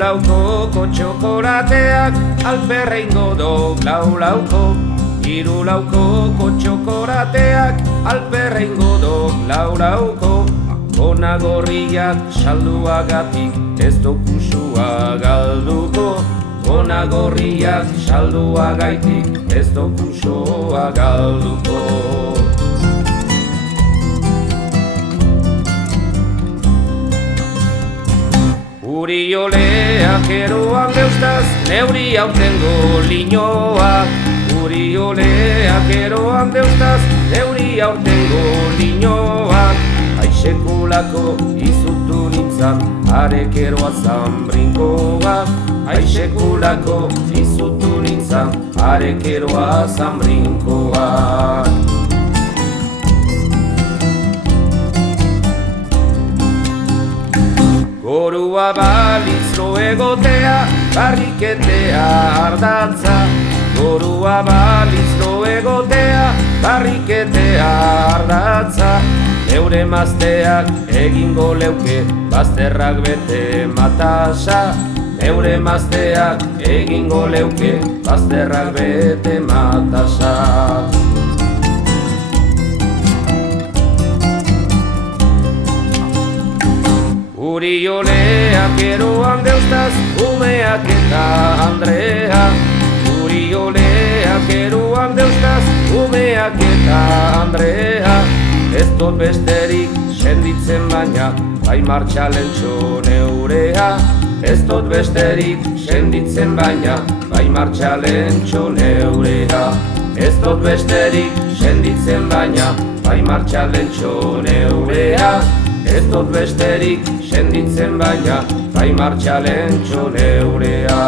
laukoko txokolateak alperreingo dok laulauko. Hiru laukoko txokolateak alperreingo dok laulauko. Ona gorriak salduagatik ez dokusua galduko. Ona gorriak salduagaitik ez dokusua galduko. Urioleak eroan deustaz, neuri aurtengo linoak. Urioleak eroan deustaz, neuri aurtengo linoak. Aisekulako izutu nintzan, arek eroa zanbrinkoak. Aisekulako izutu nintzan, arek eroa zanbrinkoak. Gorua balitz lo egotea, barriketea ardatza. Gorua balitz lo egotea, barriketea ardatza. Neure mazteak egingo leuke, bazterrak bete matasa. Neure mazteak egingo leuke, bazterrak bete matasa. Urioleak eroan deustaz, umeak eta Andrea. Urioleak eroan deustaz, umeak eta Andrea. Ez dut besterik senditzen baina, bai martxalentxo neurea. Ez dut besterik senditzen baina, bai martxalentxo neurea. Ez dut besterik senditzen baina, bai martxalentxo neurea. Ez dut besterik senditzen baina, bai martxalentxo neurea.